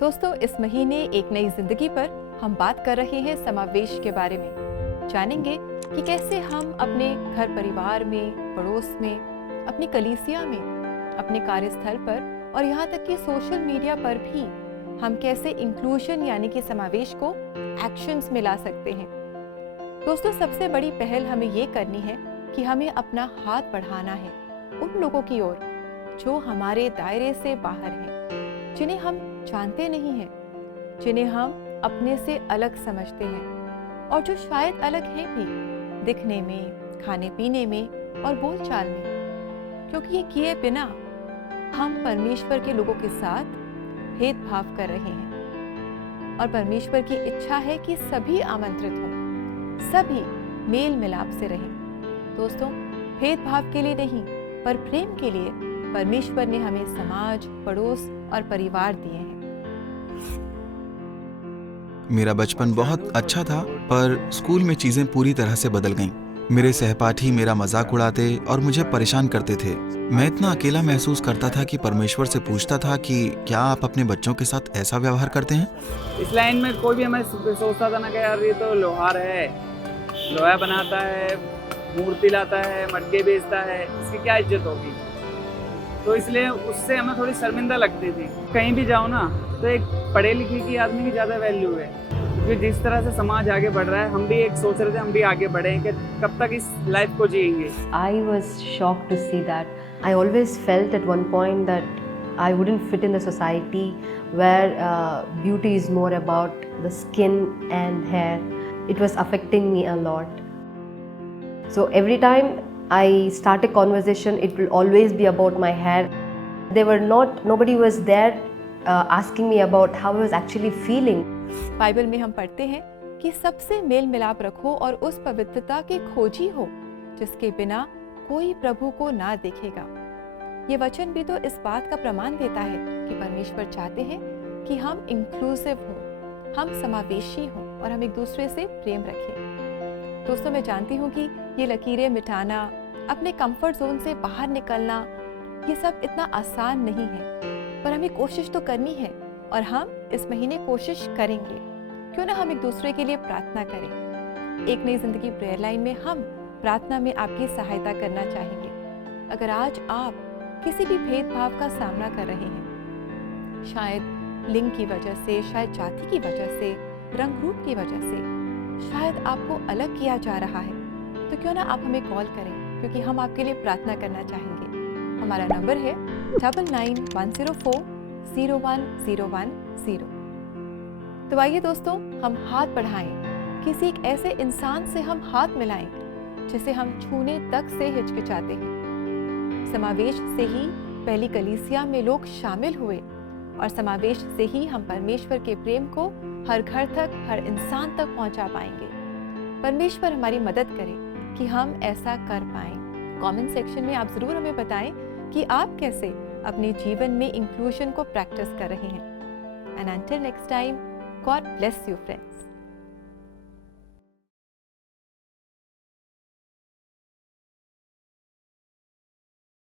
दोस्तों, इस महीने एक नई जिंदगी पर हम बात कर रहे हैं समावेश के बारे में। जानेंगे कि कैसे हम अपने घर परिवार में, पड़ोस में, अपनी कलीसिया में, अपने कार्यस्थल पर और यहाँ तक कि सोशल मीडिया पर भी हम कैसे इंक्लूजन यानी कि समावेश को एक्शंस में ला सकते हैं। दोस्तों, सबसे बड़ी पहल हमें ये करनी है कि हमें अपना हाथ बढ़ाना है उन लोगों की ओर जो हमारे दायरे से बाहर हैं, जिन्हें हम जानते नहीं हैं, जिन्हें हम अपने से अलग समझते हैं और जो शायद अलग हैं भी दिखने में, खाने पीने में और बोलचाल में, क्योंकि ये किए बिना हम परमेश्वर के लोगों के साथ भेदभाव कर रहे हैं। और परमेश्वर की इच्छा है कि सभी आमंत्रित हों, सभी मेल मिलाप से रहें। दोस्तों, भेदभाव के लिए नहीं पर प्रेम के लिए परमेश्वर ने हमें समाज, पड़ोस और परिवार दिए हैं। मेरा बचपन बहुत अच्छा था, पर स्कूल में चीजें पूरी तरह से बदल गईं। मेरे सहपाठी मेरा मजाक उड़ाते और मुझे परेशान करते थे। मैं इतना अकेला महसूस करता था कि परमेश्वर से पूछता था कि क्या आप अपने बच्चों के साथ ऐसा व्यवहार करते हैं? इस लाइन में कोई भी हमें सोचता था ना कि यार ये तो लोहार है, लोहा बनाता है, मूर्ति लाता है, मटके बेचता है, इसकी क्या इज्जत होगी। तो इसलिए उससे हमें थोड़ी शर्मिंदा लगती थी। कहीं भी जाओ ना तो एक पढ़े लिखे की आदमी की ज़्यादा वैल्यू है, क्योंकि जिस तरह से समाज आगे बढ़ रहा है, हम भी एक सोच रहे थे हम भी आगे बढ़ें कि कब तक इस लाइफ को जिएंगे। I was shocked to see that. I always felt at one point that I wouldn't fit in the society where beauty is more about the skin and hair. It was affecting me a lot. So every time I start a conversation, it will always be about my hair. Nobody was there asking me about how I was actually feeling. Bible में हम पढ़ते हैं कि सबसे mail मिलाप रखो और उस पवित्रता के खोजी हो जिसके बिना कोई प्रभु को ना देखेगा। ये वचन भी तो इस बात का प्रमाण देता है कि परमेश्वर चाहते हैं कि हम इंक्लूसिव हों, हम समावेशी हों और हम एक दूसरे से प्रेम रखें। दोस्तों, मैं जानती हूँ कि ये लकीरें मिटाना, अपने कंफर्ट जोन से बाहर निकलना, ये सब इतना आसान नहीं है, पर हमें कोशिश तो करनी है और हम इस महीने कोशिश करेंगे। क्यों ना हम एक दूसरे के लिए प्रार्थना करें। एक नई जिंदगी प्रेयर लाइन में हम प्रार्थना में आपकी सहायता करना चाहेंगे। अगर आज आप किसी भी भेदभाव का सामना कर रहे हैं, शायद लिंग की वजह से, शायद जाति की वजह से, रंग रूप की वजह से, शायद आपको अलग किया जा रहा है, तो क्यों ना आप हमें कॉल करें, क्योंकि हम आपके लिए प्रार्थना करना चाहेंगे। हमारा नंबर है 9910401010। तो आइए दोस्तों, हम हाथ बढ़ाएं, किसी एक ऐसे इंसान से हम हाथ मिलाएं जिसे हम छूने तक से हिचकिचाते हैं। समावेश से ही पहली कलीसिया में लोग शामिल हुए और समावेश से ही हम परमेश्वर के प्रेम को हर घर तक, हर इंसान तक पहुंचा पाएंगे। परमेश्वर हमारी मदद करे कि हम ऐसा कर पाएं। कमेंट सेक्शन में आप जरूर हमें बताएं कि आप कैसे अपने जीवन में इंक्लूजन को प्रैक्टिस कर रहे हैं। And until next time, God bless you friends.